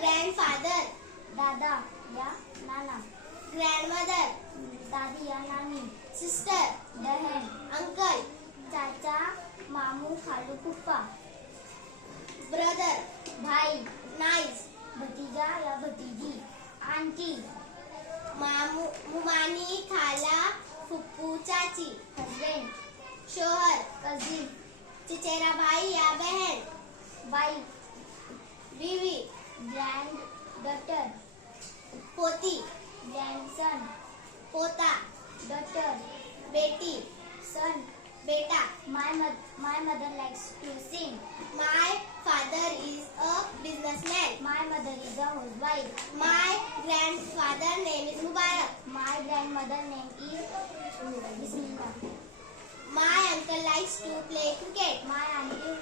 Grandfather दादा या नाना, grandmother दादी या नानी, सिस्टर बहन, अंकल चाचा, मामू, खालू, फूफा, ब्रदर भाई, नाइस भतीजा या भतीजी, आंटी, मामू मुमानी खाला फुप्पू चाची, हस्बैंड, शोहर कजिन, चचेरा भाई या बहन, वाइफ, बीवी ग्रैंड डॉटर, पोती ग्रैंडसन, पोता डॉटर, बेटी son. बेटा. My mother likes to sing. My father is a businessman. My mother is a housewife. My grandfather name is Mubarak. My grandmother name is Bismillah. My uncle likes to play cricket. My auntie